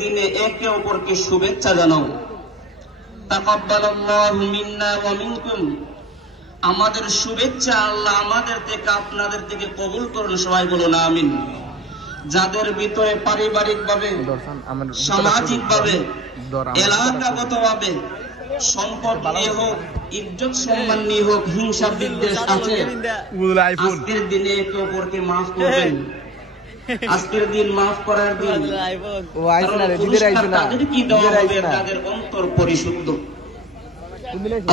দিনে একে অপরকে শুভেচ্ছা জানাও। তাকাব্বালাল্লাহু মিন্না ওয়া মিনকুম, আমাদের শুভেচ্ছা আল্লাহ আমাদের থেকে আপনাদের থেকে কবুল করুন। সবাই বলুন আমিন। যাদের ভিতরে পারিবারিকভাবে, সামাজিকভাবে, এলাকাগতভাবে, সম্পদ নিয়ে হোক, ইজ্জত সম্মান নিয়ে হোক, হিংসা বিদ্বেষ আছে, আজকের দিনে একে অপরকে মাফ করবেন। আজকের দিন মাফ করার দিন। তাদের কি দেওয়া হবে? তাদের অন্তর পরিশুদ্ধ।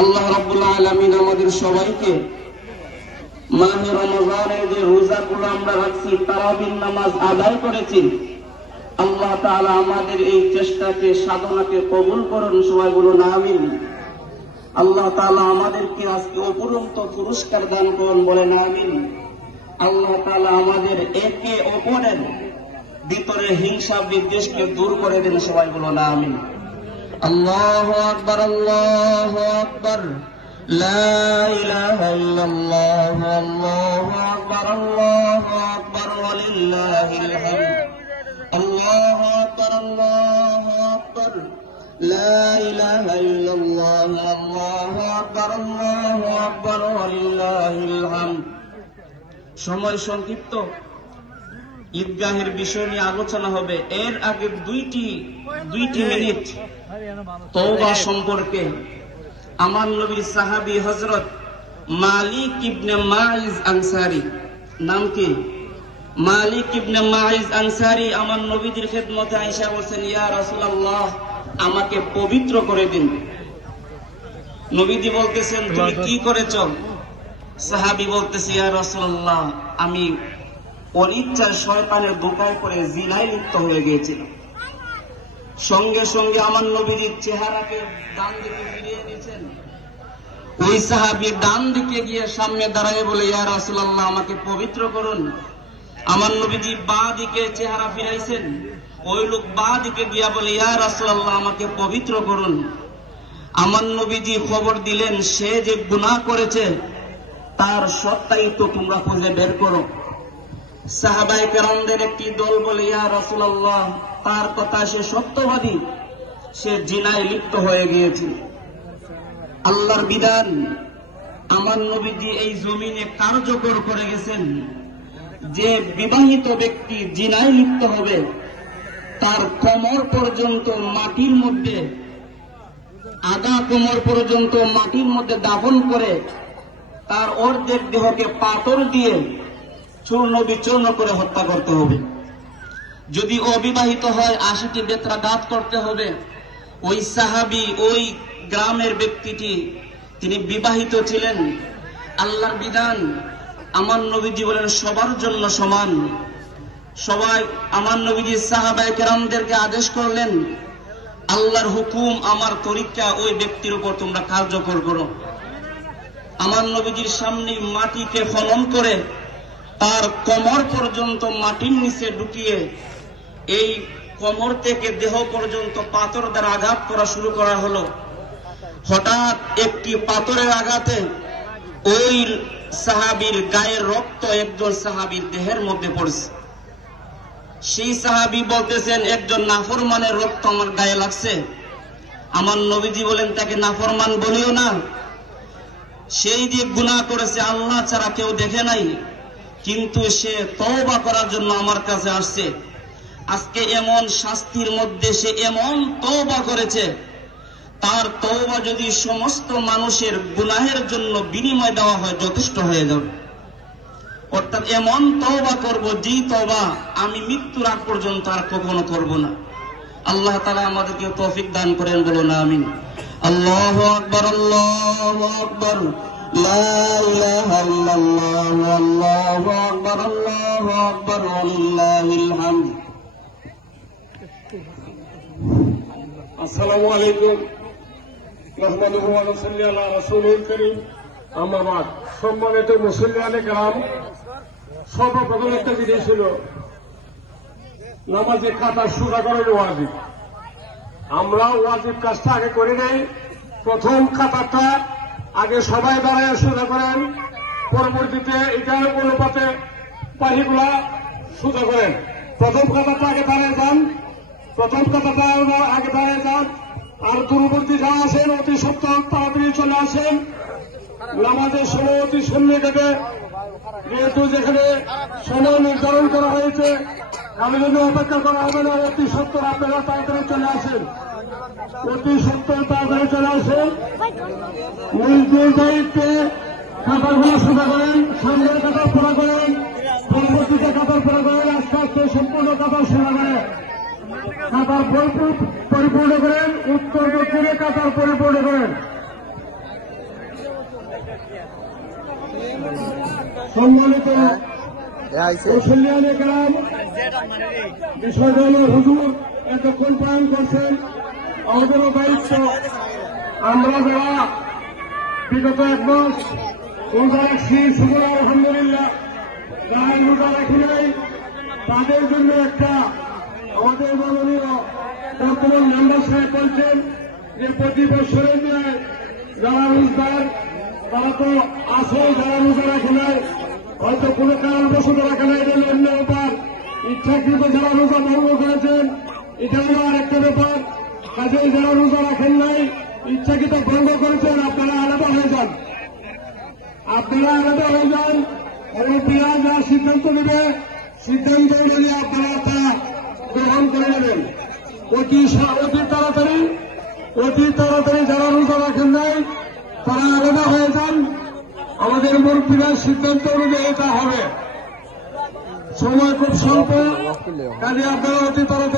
আল্লাহ রাব্বুল আলামিন আমাদের সবাইকে মাহে রমজানের যে রোজাগুলো আমরা রাখছি, তারাবির নামাজ আদায় করেছি, আল্লাহ তাআলা আমাদের এই চেষ্টাকে, সাধনাকে কবুল করুন। সবাই বলুন আমিন। আল্লাহ তাআলা আমাদেরকে আজকে অপরন্ত পুরস্কার দান করুন, বলেন আমিন। আল্লাহ তাআলা আমাদের একে অপরের ভিতরে হিংসা বিদ্বেষকে দূর করে দেন। সবাই বলুন আমিন। আল্লাহু আকবার, আল্লাহু আকবার, লা ইলাহা ইল্লাল্লাহ, আল্লাহু আকবার, আল্লাহু আকবার, ওয়ালিল্লাহিল হামদ। আল্লাহু আকবার, আল্লাহু আকবার, লা ইলাহা ইল্লাল্লাহ, আল্লাহু আকবার, আল্লাহু আকবার, ওয়ালিল্লাহিল হামদ। সময় সংক্ষিপ্ত, ঈদগাহের বিষয় নিয়ে আলোচনা হবে। এর আগে দুইটি মিনিট তওবা সম্পর্কে। আমার নবীর সাহাবী হযরত মালিক ইবনে মাইজ আনসারী, নাম কি? মালিক ইবনে মাইজ আনসারী আমার নবীর খেদমতে আয়েশা বলেন, ইয়া রাসূলুল্লাহ, আমাকে পবিত্র করে দিন। নবীজি বলতেছেন, তুমি কি করেছ? সাহাবী বলতেছে, ইয়া রাসূলুল্লাহ, আমি অনিচ্ছায় শয়তানের ধোঁকায় পড়ে জিনায় লিপ্ত হয়ে গিয়েছিলাম। সঙ্গে সঙ্গে আমার নবীর চেহারাকে ডান দিকে ফিরিয়ে দিয়েছেন। ওই সাহাবী ডান দিকে গিয়ে সামনে দাঁড়ায় বলে, ইয়া রাসূলুল্লাহ, আমাকে পবিত্র করুন। আমার নবীজি বাঁ দিকে চেহারা ফিরাইছেন। ওই লোক বাঁ দিকে গিয়া বলে, ইয়া রাসূলুল্লাহ, আমাকে পবিত্র করুন। আমার নবীজি খবর দিলেন, সে যে গুনাহ করেছে তার সত্তাই তো তোমরা খুঁজে বের করো। সাহাবায়ে কেরামদের একটি দল বলে, ইয়া রাসূলুল্লাহ, তার কথা সে সত্যবাদী, সে জিনায় লিপ্ত হয়ে গিয়েছে। আল্লাহর বিধান আমার নবীজি এই জমিনে কার্যকর করে গেছেন যে বিবাহিত ব্যক্তি জিনায় লিপ্ত হবে, তার কোমর পর্যন্ত মাটির মধ্যে, আগা কোমর পর্যন্ত মাটির মধ্যে দাফন করে তার অর্ধেক দেহকে পাথর দিয়ে চূর্ণ বিচূর্ণ করে হত্যা করতে হবে। যদি অবিবাহিত হয় ৮০টি বেত্রাঘাত করতে হবে। ওই সাহাবী, ওই গ্রামের ব্যক্তিটি, তিনি বিবাহিত ছিলেন। আল্লাহর বিধান আমার নবীজি বলেন সবার জন্য সমান। সবাই আমার নবীজি সাহাবায়ে কেরামদেরকে আদেশ করলেন, আল্লাহর হুকুম, আমার তরিকা ওই ব্যক্তির উপর তোমরা কার্যকর করো। আমার নবীজির সামনে মাটিকে খনন করে তার কোমর পর্যন্ত মাটির নিচে ঢুকিয়ে এই কোমর থেকে দেহ পর্যন্ত পাথর দ্বারা আঘাত করা শুরু করা হলো। হঠাৎ একটি পাথরের আঘাতে ওই সাহাবীর গায়ের রক্ত একজন সাহাবীর দেহের মধ্যে পড়ছে। সেই সাহাবী বলতেছেন, একজন নাফরমানের রক্ত আমার গায়ে লাগছে। আমার নবীজি বলেন, তাকে নাফরমান বলিও না। সেই যে গুনাহ করেছে আল্লাহ ছাড়া কেউ দেখে নাই, কিন্তু সে তওবা করার জন্য আমার কাছে আসছে। আজকে এমন শাস্তির মধ্যে সে এমন তওবা করেছে, তার তওবা যদি সমস্ত মানুষের গুনাহের জন্য বিনিময় দেওয়া হয় যথেষ্ট হয়ে যাবে। অর্থাৎ এমন তওবা করব, যেই তওবা আমি মৃত্যুর আগ পর্যন্ত আর কখনো করব না। আল্লাহ তাআলা আমাদেরকে তৌফিক দান করেন, বলুন আমিন। আল্লাহু আকবার, আল্লাহু আকবার, লা ইলাহা ইল্লাল্লাহ, আল্লাহু আকবার, আল্লাহু আকবার, ওয়ালিল্লাহিল হামদ। আসসালামু আলাইকুম, নাহমাদুহু ওয়া নুসাল্লি আলা রাসূলিল কারীম, আম্মা বাদ। সম্মানিত মুসল্লিয়ানে কেরাম, সর্বপ্রথম একটা জিনিস ছিল নামাজে কাতা সোজা করার ওয়াজিব। আমরা ওয়াজিব কাজটা আগে করি নাই। প্রথম কাতারটা আগে সবাই দাঁড়ায় সোজা করেন, পরবর্তীতে এটার অনুপাতে পানিগুলা সোজা করেন। প্রথম কাতারটা আগে দাঁড়ায় যান, প্রথম কথাটা আগে দাঁড়িয়ে যান, আর দূরবর্তী যারা আছেন অতি সত্তর তাড়াতাড়ি চলে আসেন। নামাজের সময় অতি শূন্য কেটে, যেহেতু যেখানে সময় নির্ধারণ করা হয়েছে কারোর জন্য অপেক্ষা করা হবে না, অতি সত্তর আপনারা তাড়াতাড়ি চলে আসেন, অতি সত্তর তাড়াতাড়ি চলে আসেন। নিজ দায়িত্বে কাতারগুলো সোজা করেন, সামনের কাতার পুরা করেন, পরবর্তীতে কাতার পুরা করেন, আস্তে আস্তে সম্পূর্ণ কাতার সোজা করেন, কাতার পরিপূর্ণ করেন, উত্তর দক্ষিণে কাতার পরিপূর্ণ করেন। সম্মানিত মুসলিয়ানে কেরাম, বিষয়টা হল হুজুর এতক্ষণ প্রাণ করছেন, আমাদেরও দায়িত্ব আমরা যারা বিগত 1 মাস রোজা রাখছি, শুকুর আলহামদুলিল্লাহ, যারা রোজা রাখি নাই তাদের জন্য একটা আমাদের মাননীয় বর্তমান মেম্বার সাহেব বলছেন যে প্রতি বছরের ন্যায় যারা রোজগার তারা তো আছে, যারা রোজা রাখে নাই হয়তো কোনো কারণবশত রাখে নাই, এটা অন্য ব্যাপার। ইচ্ছাকৃত যারা রোজা ভঙ্গ করেছেন এটা হলো আরেকটা ব্যাপার। কাজে যারা রোজা রাখেন নাই ইচ্ছাকৃত ভঙ্গ করেছেন, আপনারা আলাদা হয়ে যান, আপনারা আলাদা হয়ে যান। এবং পিয়া যা সিদ্ধান্ত নেবে সিদ্ধান্ত অনুযায়ী আপনারা তা গ্রহণ করে নেবেন। অতি তাড়াতাড়ি যারা রোজা রাখেন নাই তারা আলাদা হয়ে যান, আমাদের মুরব্বীরা সিদ্ধান্ত অনুযায়ী তা হবে। সময় খুব স্বল্প, কাজে আপনারা অতি তাড়াতাড়ি